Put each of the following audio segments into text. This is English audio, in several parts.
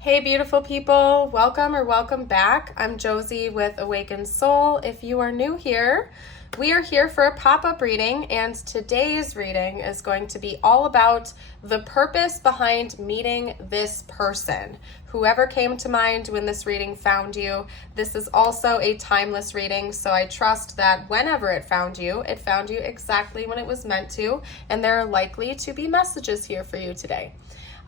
Hey beautiful people, welcome or welcome back. I'm Josie with Awakened Soul. If you are new here, we are here for a pop-up reading, and today's reading is going to be all about the purpose behind meeting this person. Whoever came to mind when this reading found you, this is also a timeless reading, so I trust that whenever it found you exactly when it was meant to, and there are likely to be messages here for you today.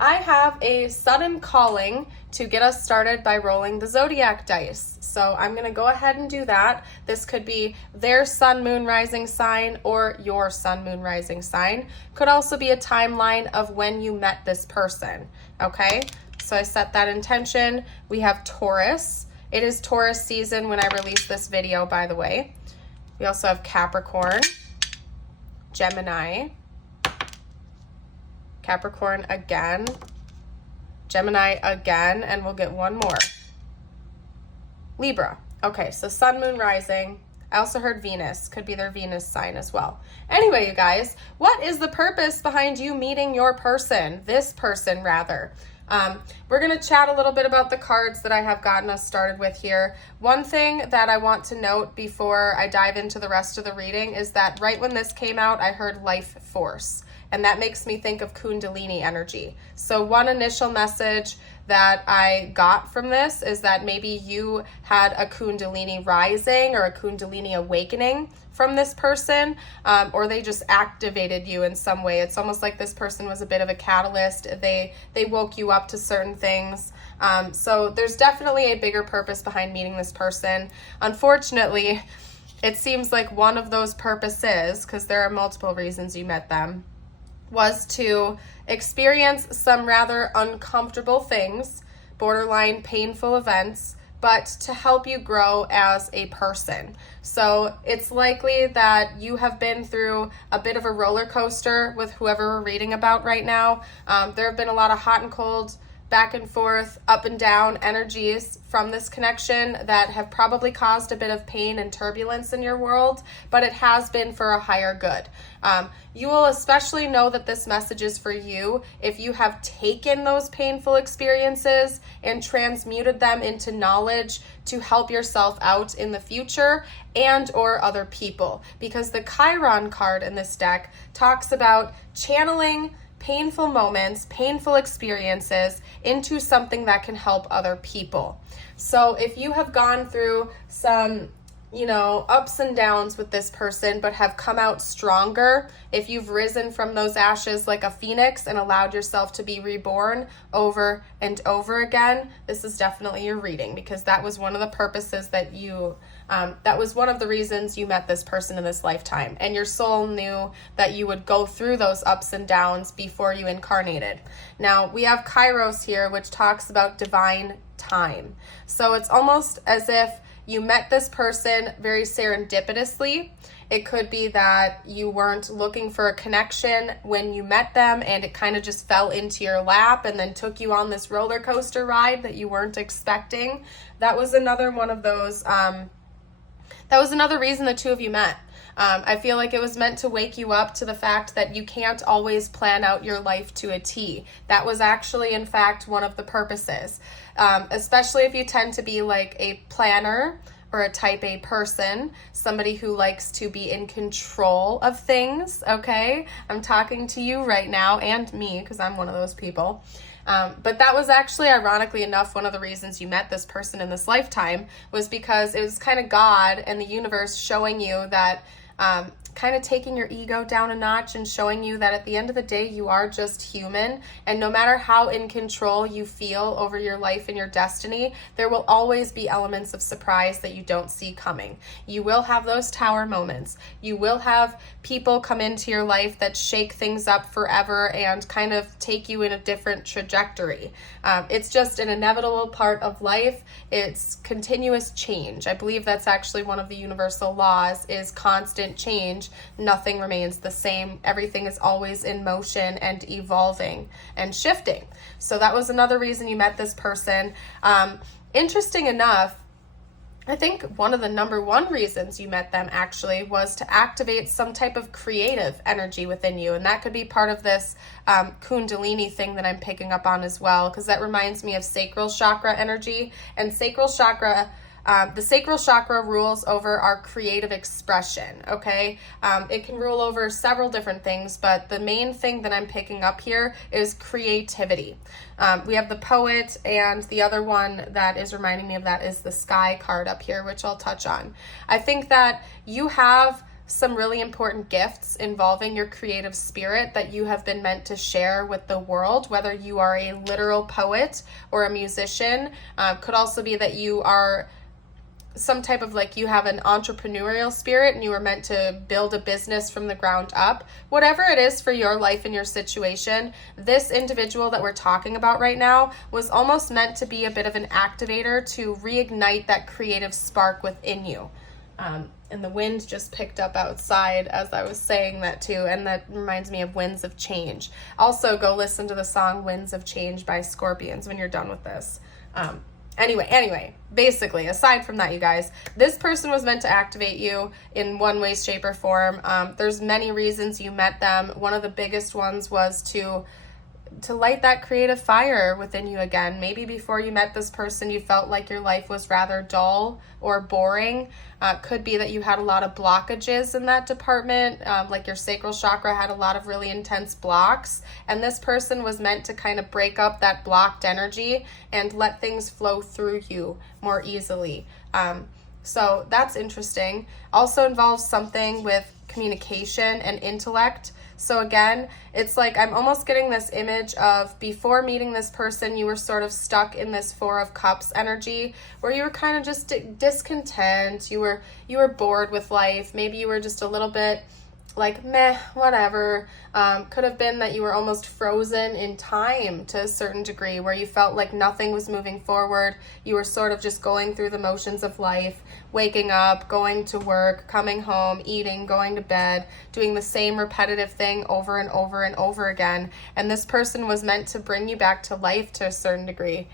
I have a sudden calling to get us started by rolling the zodiac dice. So I'm going to go ahead and do that. This could be their sun, moon, rising sign or your sun, moon, rising sign. Could also be a timeline of when you met this person. Okay, so I set that intention. We have Taurus. It is Taurus season when I release this video, by the way. We also have Capricorn, Gemini, Capricorn again, Gemini again, and we'll get one more. Libra. Okay, so sun, moon, rising. I also heard Venus. Could be their Venus sign as well. Anyway, you guys, what is the purpose behind you meeting your person? This person, rather. We're going to chat a little bit about the cards that I have gotten us started with here. One thing that I want to note before I dive into the rest of the reading is that right when this came out, I heard life force. And that makes me think of Kundalini energy. So one initial message that I got from this is that maybe you had a Kundalini rising or a Kundalini awakening from this person, or they just activated you in some way. It's almost like this person was a bit of a catalyst. They woke you up to certain things. So there's definitely a bigger purpose behind meeting this person. Unfortunately, it seems like one of those purposes, because there are multiple reasons you met them, was to experience some rather uncomfortable things, borderline painful events, but to help you grow as a person. So it's likely that you have been through a bit of a roller coaster with whoever we're reading about right now. There have been a lot of hot and cold, back and forth, up and down energies from this connection that have probably caused a bit of pain and turbulence in your world, but it has been for a higher good. You will especially know that this message is for you if you have taken those painful experiences and transmuted them into knowledge to help yourself out in the future and or other people. Because the Chiron card in this deck talks about channeling painful moments, painful experiences into something that can help other people. So if you have gone through some, ups and downs with this person, but have come out stronger, if you've risen from those ashes like a phoenix and allowed yourself to be reborn over and over again, this is definitely your reading, because that was one of the purposes that that was one of the reasons you met this person in this lifetime. And your soul knew that you would go through those ups and downs before you incarnated. Now, we have Kairos here, which talks about divine time. So it's almost as if you met this person very serendipitously. It could be that you weren't looking for a connection when you met them and it kind of just fell into your lap and then took you on this roller coaster ride that you weren't expecting. That was another one of those, that was another reason the two of you met. I feel like it was meant to wake you up to the fact that you can't always plan out your life to a T. That was actually, in fact, one of the purposes. Especially if you tend to be like a planner or a type A person, somebody who likes to be in control of things, okay? I'm talking to you right now, and me, because I'm one of those people. But that was actually, ironically enough, one of the reasons you met this person in this lifetime was because it was kind of God and the universe showing you that, kind of taking your ego down a notch and showing you that at the end of the day, you are just human. And no matter how in control you feel over your life and your destiny, there will always be elements of surprise that you don't see coming. You will have those tower moments. You will have people come into your life that shake things up forever and kind of take you in a different trajectory. It's just an inevitable part of life. It's continuous change. I believe that's actually one of the universal laws, is constant change. Nothing remains the same. Everything is always in motion and evolving and shifting. So that was another reason you met this person. Interesting enough, I think one of the number one reasons you met them actually was to activate some type of creative energy within you. And that could be part of this Kundalini thing that I'm picking up on as well, because that reminds me of sacral chakra energy. And sacral chakra, the sacral chakra rules over our creative expression, okay? It can rule over several different things, but the main thing that I'm picking up here is creativity. We have the poet, and the other one that is reminding me of that is the sky card up here, which I'll touch on. I think that you have some really important gifts involving your creative spirit that you have been meant to share with the world, whether you are a literal poet or a musician. Could also be that you are some type of you have an entrepreneurial spirit and you were meant to build a business from the ground up. Whatever it is for your life and your situation, this individual that we're talking about right now was almost meant to be a bit of an activator to reignite that creative spark within you. And the wind just picked up outside as I was saying that too, and that reminds me of Winds of Change. Also, go listen to the song Winds of Change by Scorpions when you're done with this. Anyway, basically, aside from that, you guys, this person was meant to activate you in one way, shape, or form. There's many reasons you met them. One of the biggest ones was to light that creative fire within you again. Maybe before you met this person, you felt like your life was rather dull or boring. Could be that you had a lot of blockages in that department, like your sacral chakra had a lot of really intense blocks, and this person was meant to kind of break up that blocked energy and let things flow through you more easily. So that's interesting. Also involves something with communication and intellect. So again, it's like I'm almost getting this image of before meeting this person, you were sort of stuck in this Four of Cups energy where you were kind of just discontent. You were bored with life. Maybe you were just a little bit like, meh, whatever. Could have been that you were almost frozen in time to a certain degree where you felt like nothing was moving forward. You were sort of just going through the motions of life, waking up, going to work, coming home, eating, going to bed, doing the same repetitive thing over and over and over again. And this person was meant to bring you back to life to a certain degree.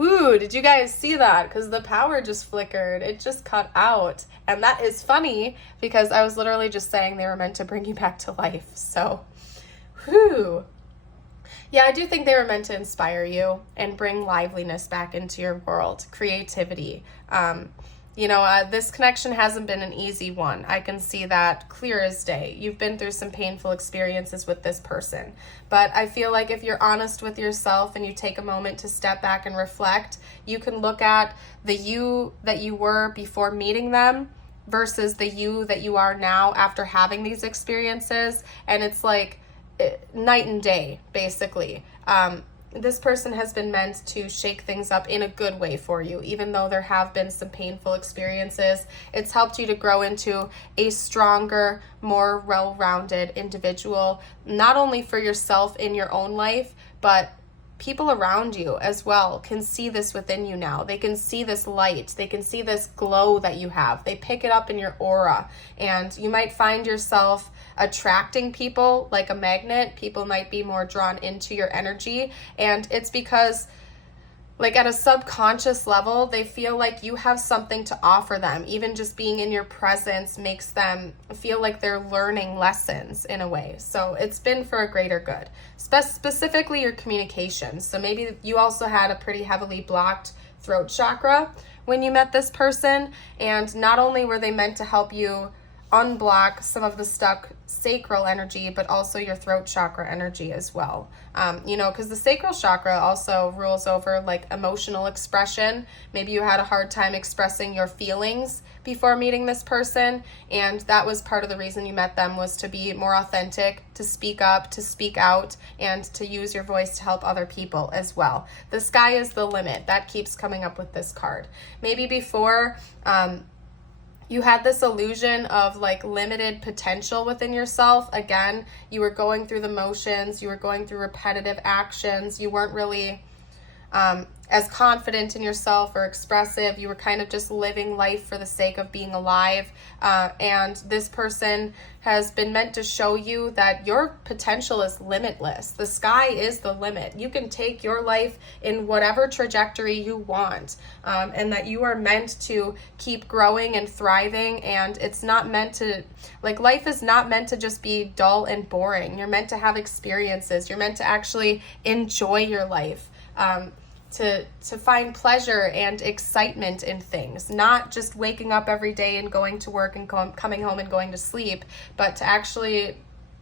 Ooh, did you guys see that? Because the power just flickered. It just cut out. And that is funny because I was literally just saying they were meant to bring you back to life. So, whew. Yeah, I do think they were meant to inspire you and bring liveliness back into your world, creativity. This connection hasn't been an easy one. I can see that clear as day. You've been through some painful experiences with this person. But I feel like if you're honest with yourself and you take a moment to step back and reflect, you can look at the you that you were before meeting them versus the you that you are now after having these experiences. And it's like night and day, basically. This person has been meant to shake things up in a good way for you, even though there have been some painful experiences. It's helped you to grow into a stronger, more well-rounded individual, not only for yourself in your own life, but people around you as well can see this within you now. They can see this light. They can see this glow that you have. They pick it up in your aura, and you might find yourself attracting people like a magnet. People might be more drawn into your energy, and it's because at a subconscious level, they feel like you have something to offer them. Even just being in your presence makes them feel like they're learning lessons in a way. So it's been for a greater good, specifically your communication. So maybe you also had a pretty heavily blocked throat chakra when you met this person, and not only were they meant to help you unblock some of the stuck sacral energy, but also your throat chakra energy as well. Because the sacral chakra also rules over emotional expression. Maybe you had a hard time expressing your feelings before meeting this person, and that was part of the reason you met them, was to be more authentic, to speak up, to speak out, and to use your voice to help other people as well. The sky is the limit. That keeps coming up with this card. Maybe before, you had this illusion of limited potential within yourself. Again, you were going through the motions, you were going through repetitive actions, you weren't really as confident in yourself or expressive. You were kind of just living life for the sake of being alive. And this person has been meant to show you that your potential is limitless. The sky is the limit. You can take your life in whatever trajectory you want, and that you are meant to keep growing and thriving. And it's not meant to, like, life is not meant to just be dull and boring. You're meant to have experiences. You're meant to actually enjoy your life. To find pleasure and excitement in things, not just waking up every day and going to work and coming home and going to sleep, but to actually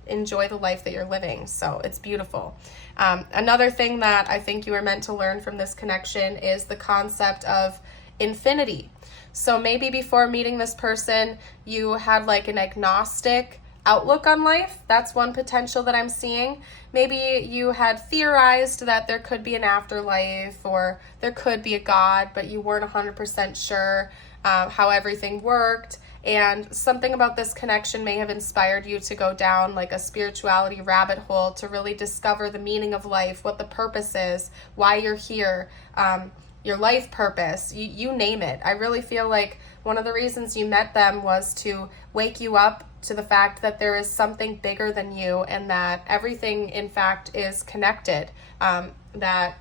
enjoy the life that you're living. So it's beautiful. Another thing that I think you are meant to learn from this connection is the concept of infinity. So maybe before meeting this person, you had like an agnostic outlook on life. That's one potential that I'm seeing. Maybe you had theorized that there could be an afterlife or there could be a God, but you weren't 100% sure how everything worked. And something about this connection may have inspired you to go down like a spirituality rabbit hole to really discover the meaning of life, what the purpose is, why you're here, your life purpose, you name it. I really feel like one of the reasons you met them was to wake you up to the fact that there is something bigger than you and that everything, in fact, is connected, that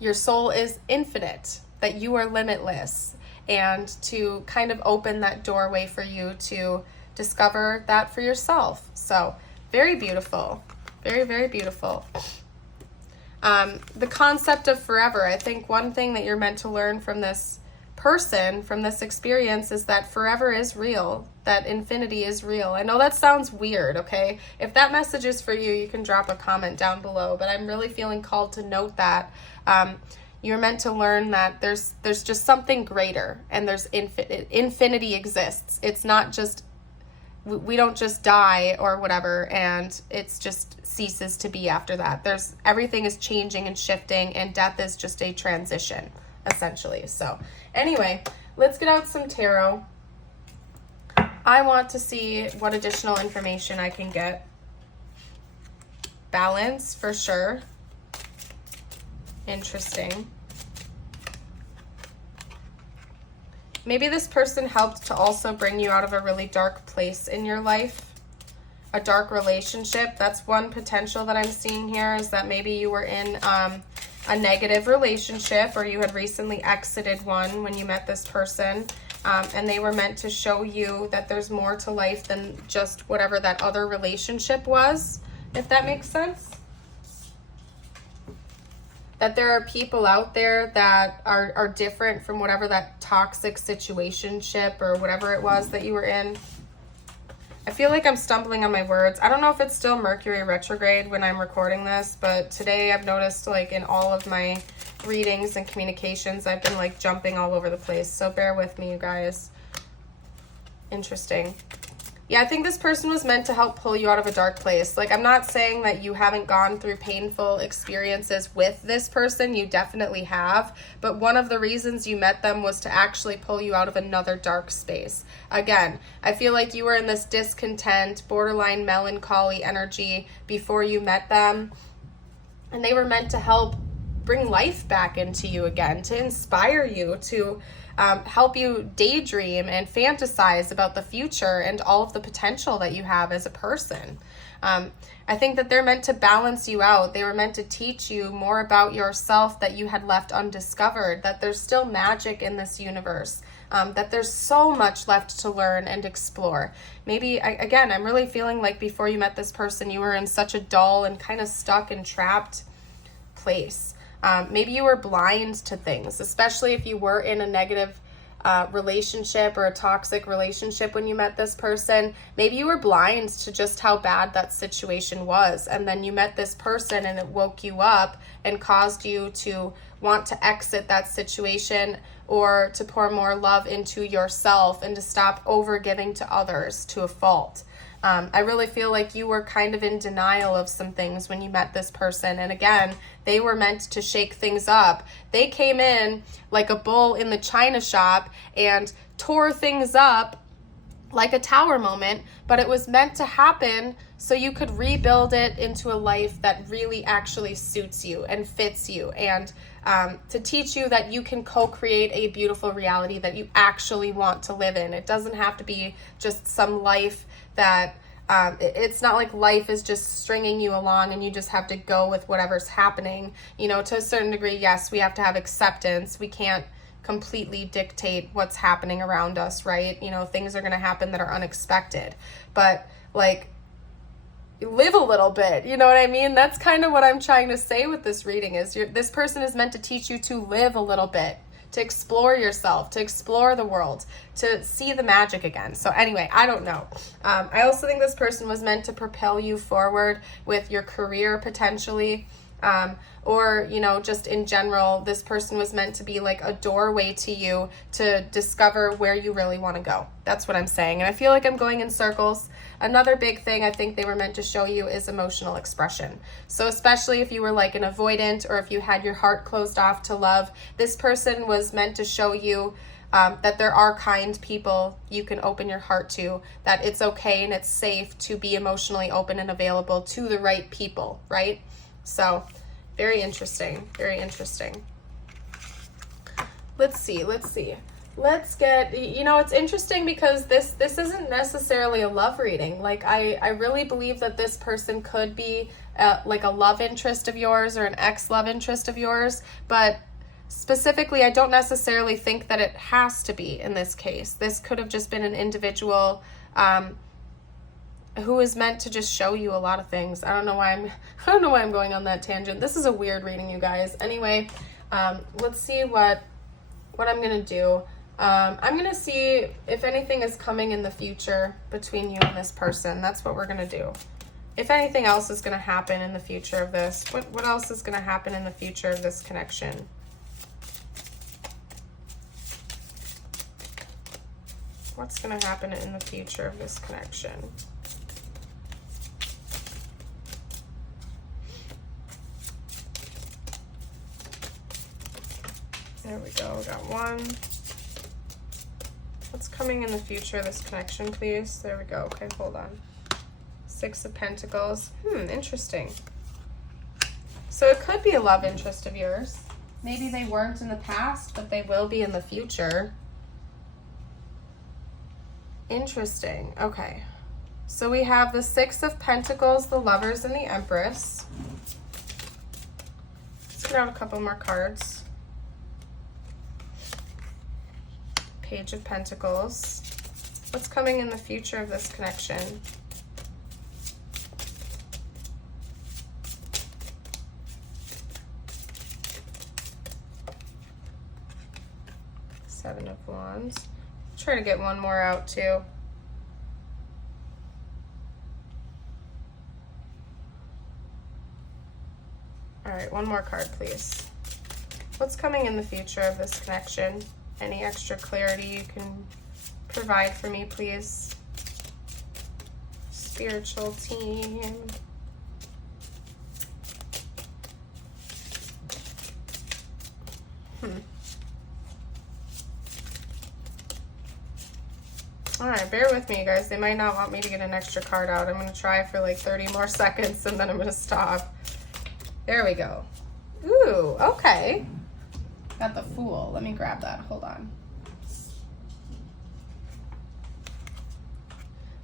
your soul is infinite, that you are limitless, and to kind of open that doorway for you to discover that for yourself. So very beautiful, very, very beautiful. The concept of forever. I think one thing that you're meant to learn from this person, from this experience, is that forever is real, that infinity is real. I know that sounds weird, okay? If that message is for you, you can drop a comment down below, but I'm really feeling called to note that you're meant to learn that there's just something greater, and there's infinity exists. It's not just, we don't just die or whatever and it's just ceases to be after that. Everything is changing and shifting, and death is just a transition, essentially. So anyway, let's get out some tarot. I want to see what additional information I can get. Balance, for sure. Interesting. Maybe this person helped to also bring you out of a really dark place in your life, a dark relationship. That's one potential that I'm seeing here, is that maybe you were in a negative relationship, or you had recently exited one when you met this person, and they were meant to show you that there's more to life than just whatever that other relationship was, if that makes sense. That there are people out there that are different from whatever that toxic situationship or whatever it was that you were in. I feel like I'm stumbling on my words. I don't know if it's still Mercury retrograde when I'm recording this, but today I've noticed, like, in all of my readings and communications, I've been like jumping all over the place. So bear with me, you guys. Interesting. Yeah, I think this person was meant to help pull you out of a dark place. Like, I'm not saying that you haven't gone through painful experiences with this person. You definitely have. But one of the reasons you met them was to actually pull you out of another dark space. Again, I feel like you were in this discontent, borderline melancholy energy before you met them. And they were meant to help bring life back into you again, to inspire you, to help you daydream and fantasize about the future and all of the potential that you have as a person. I think that they're meant to balance you out. They were meant to teach you more about yourself that you had left undiscovered, that there's still magic in this universe, that there's so much left to learn and explore. Maybe, again, I'm really feeling like before you met this person, you were in such a dull and kind of stuck and trapped place. Maybe you were blind to things, especially if you were in a negative relationship or a toxic relationship when you met this person. Maybe you were blind to just how bad that situation was, and then you met this person and it woke you up and caused you to want to exit that situation, or to pour more love into yourself and to stop over giving to others to a fault. I really feel like you were kind of in denial of some things when you met this person. And again, they were meant to shake things up. They came in like a bull in the china shop and tore things up like a tower moment, but it was meant to happen so you could rebuild it into a life that really actually suits you and fits you, and to teach you that you can co-create a beautiful reality that you actually want to live in. It doesn't have to be just some life that it's not like life is just stringing you along and you just have to go with whatever's happening. You know, to a certain degree, yes, we have to have acceptance. We can't completely dictate what's happening around us, right? You know, things are going to happen that are unexpected, but like, live a little bit, you know what I mean? That's kind of what I'm trying to say with this reading is this person is meant to teach you to live a little bit, to explore yourself, to explore the world, to see the magic again. So anyway, I don't know. I also think this person was meant to propel you forward with your career potentially. Or, you know, just in general, this person was meant to be like a doorway to you to discover where you really want to go. That's what I'm saying. And I feel like I'm going in circles. Another big thing I think they were meant to show you is emotional expression. So especially if you were like an avoidant, or if you had your heart closed off to love, this person was meant to show you that there are kind people you can open your heart to, that it's okay and it's safe to be emotionally open and available to the right people, right? So very interesting, very interesting. Let's see. Let's get, you know, it's interesting because this isn't necessarily a love reading. Like, I really believe that this person could be like a love interest of yours or an ex-love interest of yours, but specifically, I don't necessarily think that it has to be in this case. This could have just been an individual who is meant to just show you a lot of things. I don't know why I'm going on that tangent. This is a weird reading, you guys. Anyway, let's see what I'm gonna do. I'm gonna see if anything is coming in the future between you and this person. That's what we're gonna do. If anything else is gonna happen in the future of this, what else is gonna happen in the future of this connection? What's gonna happen in the future of this connection? There we go, we got one. What's coming in the future of this connection, please? There we go, okay, hold on. Six of Pentacles, interesting. So it could be a love interest of yours. Maybe they weren't in the past, but they will be in the future. Interesting, okay. So we have the Six of Pentacles, the Lovers, and the Empress. Let's get out a couple more cards. Page of Pentacles. What's coming in the future of this connection? Seven of Wands. Try to get one more out too. All right, one more card, please. What's coming in the future of this connection? Any extra clarity you can provide for me, please? Spiritual team. All right, bear with me, you guys. They might not want me to get an extra card out. I'm going to try for like 30 more seconds and then I'm going to stop. There we go. Ooh, okay. Got the Fool. Let me grab that. Hold on.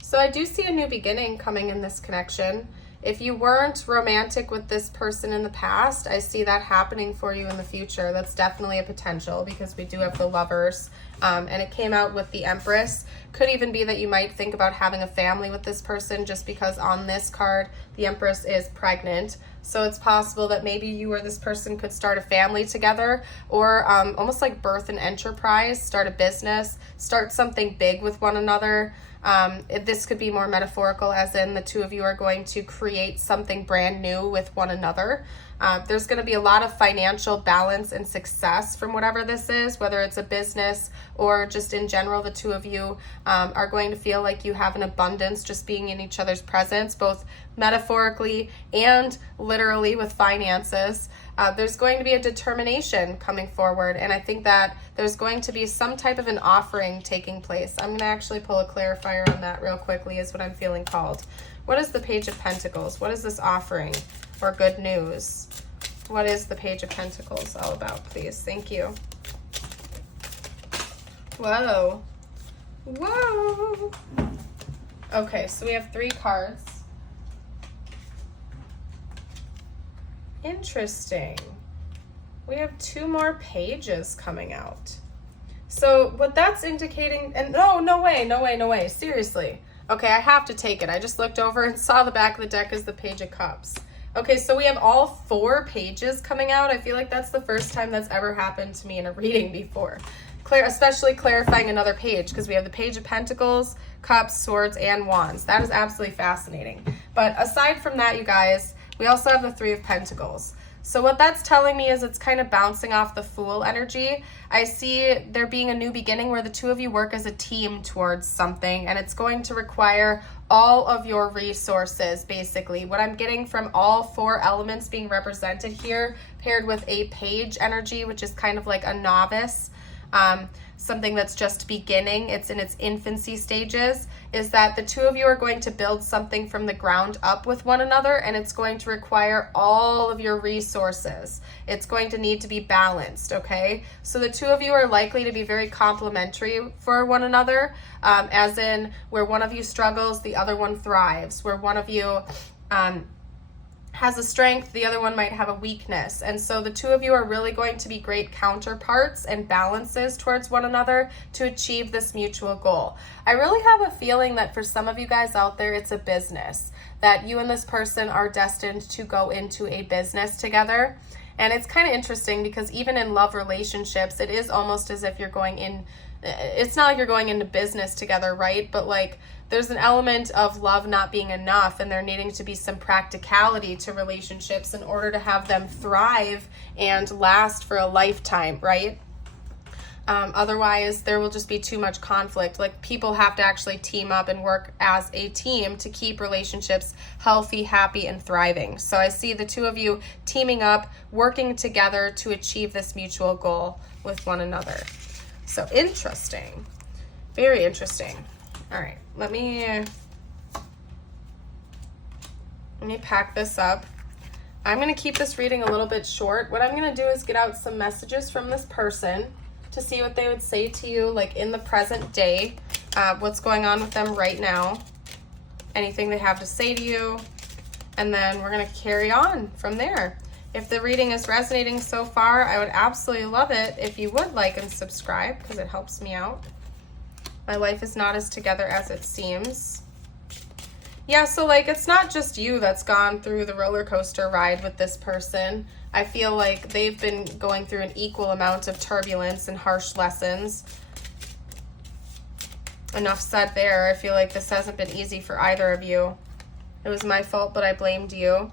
So I do see a new beginning coming in this connection. If you weren't romantic with this person in the past, I see that happening for you in the future. That's definitely a potential because we do have the Lovers. And it came out with the Empress. Could even be that you might think about having a family with this person just because on this card, the Empress is pregnant. So it's possible that maybe you or this person could start a family together, or almost like birth an enterprise, start a business, start something big with one another. This could be more metaphorical, as in the two of you are going to create something brand new with one another. There's going to be a lot of financial balance and success from whatever this is, whether it's a business or just in general, the two of you are going to feel like you have an abundance just being in each other's presence, both metaphorically and literally with finances. There's going to be a determination coming forward, and I think that there's going to be some type of an offering taking place. I'm going to actually pull a clarifier on that real quickly, is what I'm feeling called. What is the Page of Pentacles? What is this offering or good news? What is the Page of Pentacles all about, please? Thank you. Whoa. Whoa. Okay, so we have 3 cards. Interesting. We have 2 more pages coming out. So what that's indicating, and no way, seriously. Okay, I have to take it. I just looked over and saw the back of the deck is the Page of Cups. Okay, so we have all 4 pages coming out. I feel like that's the first time that's ever happened to me in a reading before. Especially clarifying another page, because we have the Page of Pentacles, Cups, Swords, and Wands. That is absolutely fascinating. But aside from that, you guys, we also have the 3 of Pentacles. So what that's telling me is it's kind of bouncing off the Fool energy. I see there being a new beginning where the 2 of you work as a team towards something, and it's going to require all of your resources, basically. What I'm getting from all 4 elements being represented here, paired with a Page energy, which is kind of like a novice, something that's just beginning, it's in its infancy stages, is that the 2 of you are going to build something from the ground up with one another, and it's going to require all of your resources. It's going to need to be balanced, okay? So the 2 of you are likely to be very complementary for one another, as in where one of you struggles, the other one thrives, where one of you has a strength, the other one might have a weakness. And so the 2 of you are really going to be great counterparts and balances towards one another to achieve this mutual goal. I really have a feeling that for some of you guys out there, it's a business, that you and this person are destined to go into a business together. And it's kind of interesting because even in love relationships, it is almost as if you're going in, it's not like you're going into business together, right? But like, there's an element of love not being enough, and there needing to be some practicality to relationships in order to have them thrive and last for a lifetime, right? Otherwise, there will just be too much conflict. Like, people have to actually team up and work as a team to keep relationships healthy, happy, and thriving. So I see the 2 of you teaming up, working together to achieve this mutual goal with one another. So interesting. Very interesting. All right, let me pack this up. I'm going to keep this reading a little bit short. What I'm going to do is get out some messages from this person to see what they would say to you, like in the present day, what's going on with them right now, anything they have to say to you, and then we're going to carry on from there. If the reading is resonating so far, I would absolutely love it if you would like and subscribe, because it helps me out. My life is not as together as it seems. Yeah, so like, it's not just you that's gone through the roller coaster ride with this person. I feel like they've been going through an equal amount of turbulence and harsh lessons. Enough said there. I feel like this hasn't been easy for either of you. It was my fault, but I blamed you.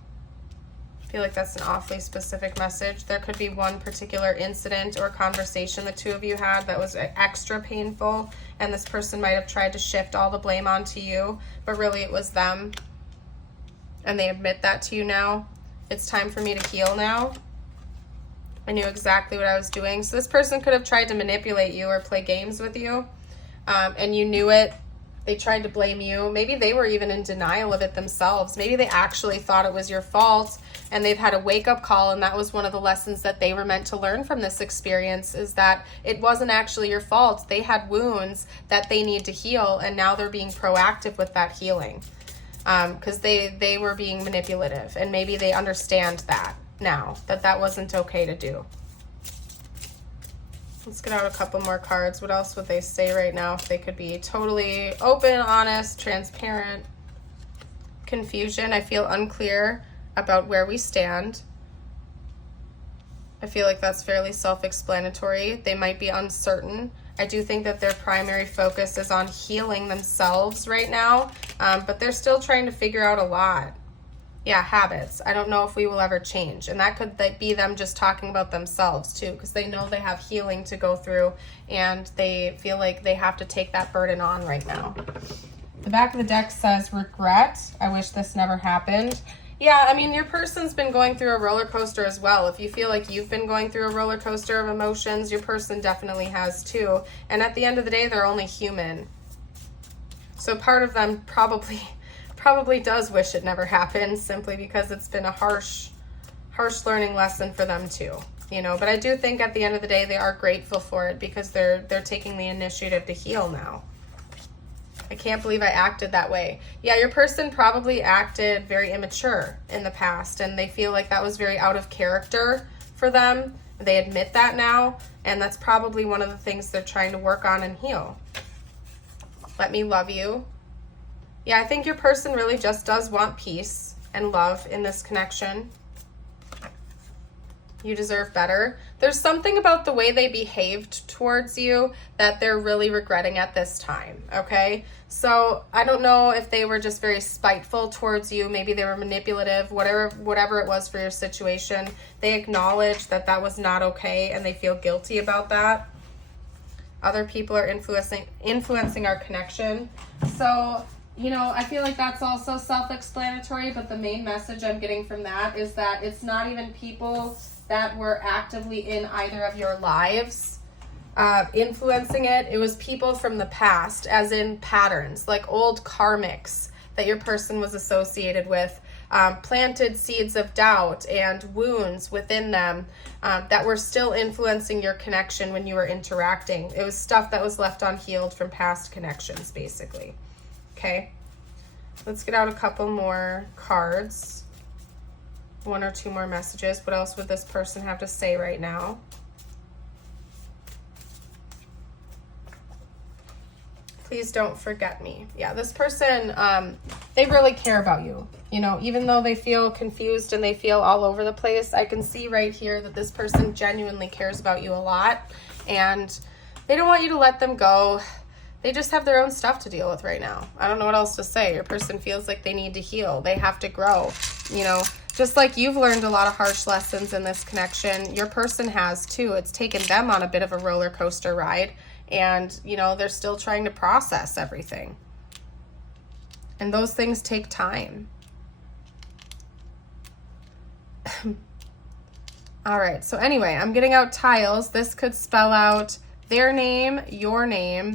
I feel like that's an awfully specific message. There could be one particular incident or conversation the 2 of you had that was extra painful, and this person might have tried to shift all the blame onto you, but really it was them. And they admit that to you now. It's time for me to heal now. I knew exactly what I was doing. So this person could have tried to manipulate you or play games with you, and you knew it. They tried to blame you. Maybe they were even in denial of it themselves. Maybe they actually thought it was your fault, and they've had a wake-up call, and that was one of the lessons that they were meant to learn from this experience, is that it wasn't actually your fault. They had wounds that they need to heal, and now they're being proactive with that healing, because they were being manipulative, and maybe they understand that now, that wasn't okay to do. Let's get out a couple more cards. What else would they say right now if they could be totally open, honest, transparent? Confusion. I feel unclear about where we stand. I feel like that's fairly self-explanatory. They might be uncertain. I do think that their primary focus is on healing themselves right now, but they're still trying to figure out a lot. Yeah, habits. I don't know if we will ever change. And that could be them just talking about themselves too, because they know they have healing to go through, and they feel like they have to take that burden on right now. The back of the deck says regret. I wish this never happened. Yeah, I mean, your person's been going through a roller coaster as well. If you feel like you've been going through a roller coaster of emotions, your person definitely has too. And at the end of the day, they're only human. So part of them probably does wish it never happened, simply because it's been a harsh learning lesson for them too. You know, but I do think at the end of the day, they are grateful for it because they're taking the initiative to heal now. I can't believe I acted that way. Yeah, your person probably acted very immature in the past, and they feel like that was very out of character for them. They admit that now, and that's probably one of the things they're trying to work on and heal. Let me love you. Yeah, I think your person really just does want peace and love in this connection. You deserve better. There's something about the way they behaved towards you that they're really regretting at this time, okay? So I don't know if they were just very spiteful towards you. Maybe they were manipulative, whatever it was for your situation. They acknowledge that that was not okay, and they feel guilty about that. Other people are influencing our connection. So, you know, I feel like that's also self-explanatory, but the main message I'm getting from that is that it's not even people that were actively in either of your lives influencing it. It was people from the past, as in patterns, like old karmics that your person was associated with, planted seeds of doubt and wounds within them that were still influencing your connection when you were interacting. It was stuff that was left unhealed from past connections, basically. Okay, let's get out a couple more cards. One or two more messages. What else would this person have to say right now? Please don't forget me. Yeah, this person, they really care about you. You know, even though they feel confused and they feel all over the place, I can see right here that this person genuinely cares about you a lot, and they don't want you to let them go. They just have their own stuff to deal with right now. I don't know what else to say. Your person feels like they need to heal. They have to grow, you know. Just like you've learned a lot of harsh lessons in this connection, your person has too. It's taken them on a bit of a roller coaster ride, and, you know, they're still trying to process everything. And those things take time. All right, so anyway, I'm getting out tiles. This could spell out their name,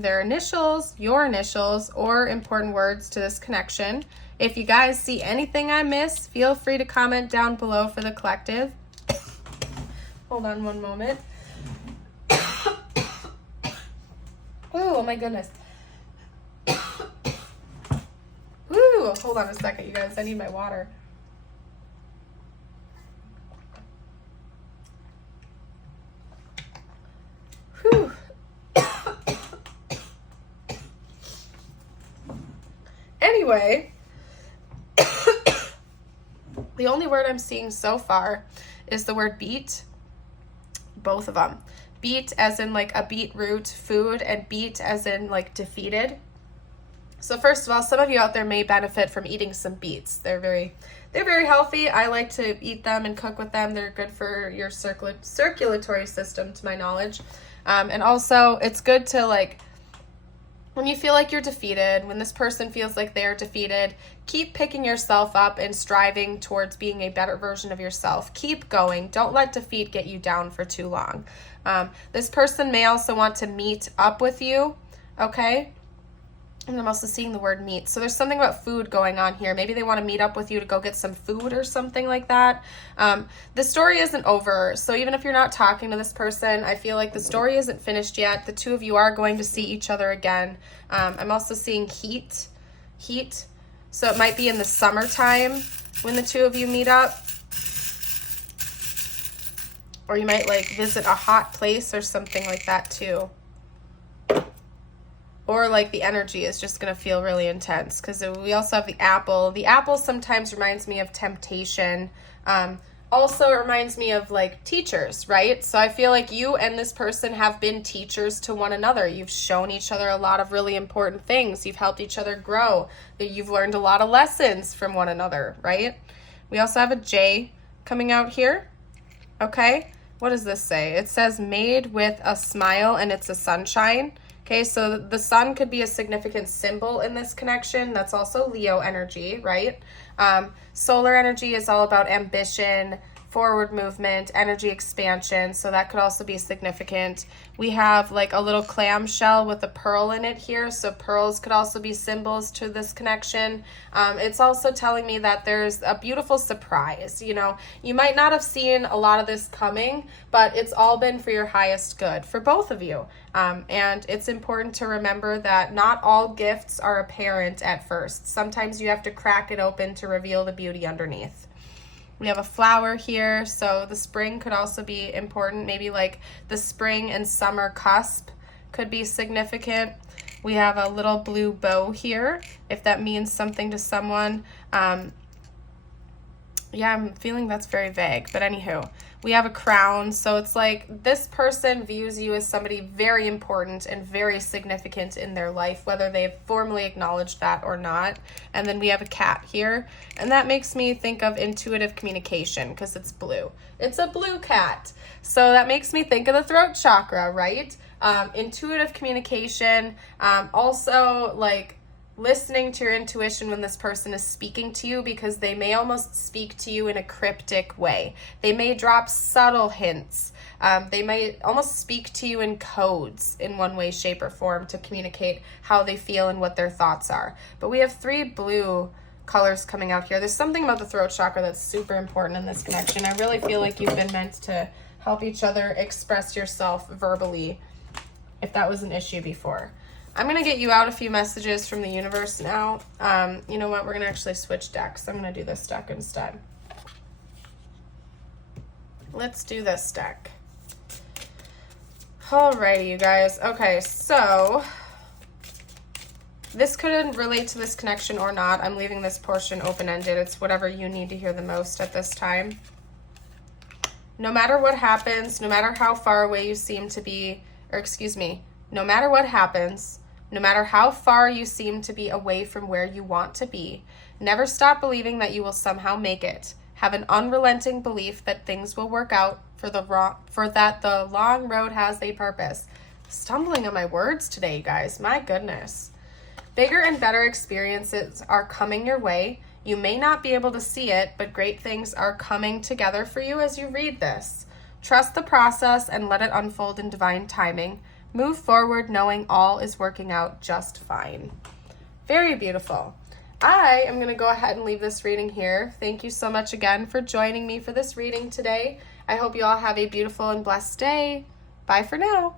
their initials, your initials, or important words to this connection. If you guys see anything I miss, feel free to comment down below for the collective. Hold on one moment. Oh my goodness. Woo, hold on a second, you guys. I need my water. Whew. Anyway, the only word I'm seeing so far is the word beet. Both of them. Beet as in like a beetroot food, and beet as in like defeated. So first of all, some of you out there may benefit from eating some beets. They're very healthy. I like to eat them and cook with them. They're good for your circulatory system, to my knowledge. And also, it's good to, like, when you feel like you're defeated, when this person feels like they're defeated, keep picking yourself up and striving towards being a better version of yourself. Keep going. Don't let defeat get you down for too long. This person may also want to meet up with you, okay? And I'm also seeing the word meet. So there's something about food going on here. Maybe they want to meet up with you to go get some food or something like that. The story isn't over. So even if you're not talking to this person, I feel like the story isn't finished yet. The two of you are going to see each other again. I'm also seeing heat. So it might be in the summertime when the two of you meet up. Or you might like visit a hot place or something like that too. Or like the energy is just going to feel really intense, because we also have the apple. The apple sometimes reminds me of temptation. Also, it reminds me of like teachers, right? So I feel like you and this person have been teachers to one another. You've shown each other a lot of really important things. You've helped each other grow. You've learned a lot of lessons from one another, right? We also have a J coming out here. Okay. What does this say? It says made with a smile, and it's a sunshine. Okay, so the sun could be a significant symbol in this connection. That's also Leo energy, right? Solar energy is all about ambition, forward movement, energy expansion, so that could also be significant. We have like a little clamshell with a pearl in it here, so pearls could also be symbols to this connection. It's also telling me that there's a beautiful surprise. You know, you might not have seen a lot of this coming, but it's all been for your highest good for both of you. And it's important to remember that not all gifts are apparent at first. Sometimes you have to crack it open to reveal the beauty underneath. We have a flower here, so the spring could also be important. Maybe like the spring and summer cusp could be significant. We have a little blue bow here, if that means something to someone. Yeah, I'm feeling that's very vague, but anywho, we have a crown, so it's like this person views you as somebody very important and very significant in their life, whether they've formally acknowledged that or not. And then we have a cat here, and that makes me think of intuitive communication because it's blue. It's a blue cat, so that makes me think of the throat chakra, right? Intuitive communication, also like listening to your intuition when this person is speaking to you, because they may almost speak to you in a cryptic way. They may drop subtle hints. They may almost speak to you in codes in one way, shape, or form to communicate how they feel and what their thoughts are. But we have 3 blue colors coming out here. There's something about the throat chakra that's super important in this connection. I really feel like you've been meant to help each other express yourself verbally if that was an issue before. I'm going to get you out a few messages from the universe now. You know what? We're going to actually switch decks. I'm going to do this deck instead. Let's do this deck. Alrighty, you guys. Okay, so this could relate to this connection or not. I'm leaving this portion open-ended. It's whatever you need to hear the most at this time. No matter what happens, no matter how far away you seem to be, or excuse me, no matter what happens, no matter how far you seem to be away from where you want to be, never stop believing that you will somehow make it. Have an unrelenting belief that things will work out, for that the long road has a purpose. Stumbling on my words today, you guys. My goodness. Bigger and better experiences are coming your way. You may not be able to see it, but great things are coming together for you as you read this. Trust the process and let it unfold in divine timing. Move forward knowing all is working out just fine. Very beautiful. I am going to go ahead and leave this reading here. Thank you so much again for joining me for this reading today. I hope you all have a beautiful and blessed day. Bye for now.